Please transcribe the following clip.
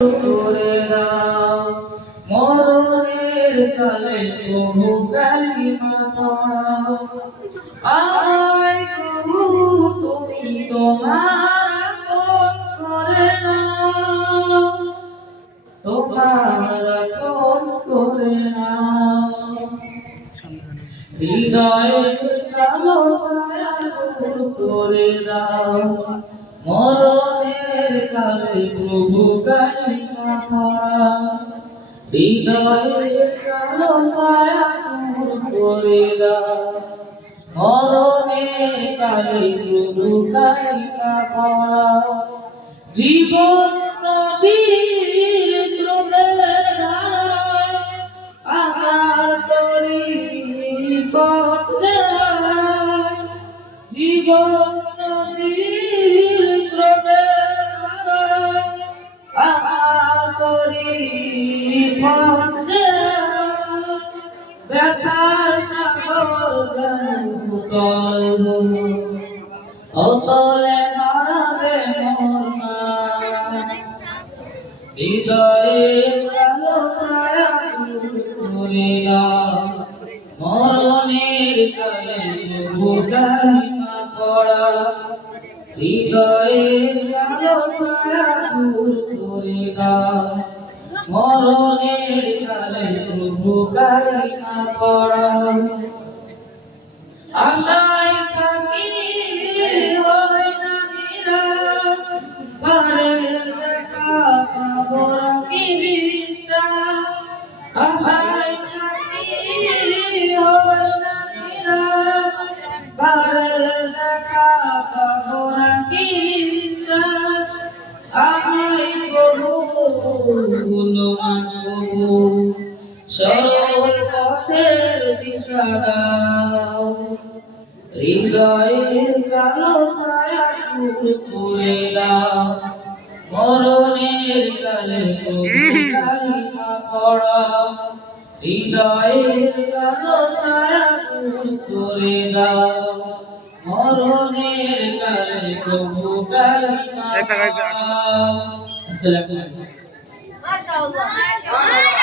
করে দাও মরণের কালে প্রভু কালিমা পড়াও আমায় প্রভু তুমি তোমার আপন করে নাও তোমার আপন করে নাও হৃদয়ের কালো ছায়া দূর করে দাও মরণের কালে প্রভু কালিমা পড়াও হৃদয়ের কালো ছায়া দূর করে দাও মরণের কালে প্রভু কালিমা পড়াও জীবন নদীর স্রোতের ধারায় আকার তরি পথ যায় জীবন নদীর স্রোতের ধারায় আকার তরি পথ যায় ব্যথার সাগর যেন অতলে হারাবে মোর হৃদয়ের কালো ছায়া দূর করে দাও মরণের কালে প্রভু কালিমা পড়াও হৃদয়ের কালো ছায়া দূর করে দাও মরণের কালে প্রভু কালিমা পড়াও আশায় থাকি হয় না নিরাশ পারে দেখা পাবো কি বিশ্বাস আশায় থাকি হয় না নিরাশ পারে দেখা পাবো কি বিশ্বাস আমায় প্রভু ভুলো না প্রভু সরল পথের দিশা দাও হৃদয়ের কালো ছায়া দূর করে দাও মরণের কালে প্রভু কালিমা পড়াও হৃদয়ের কালো ছায়া দূর করে দাও মরণের কালে প্রভু কালিমা পড়াও। আসসালামু আলাইকুম। মাশাআল্লাহ।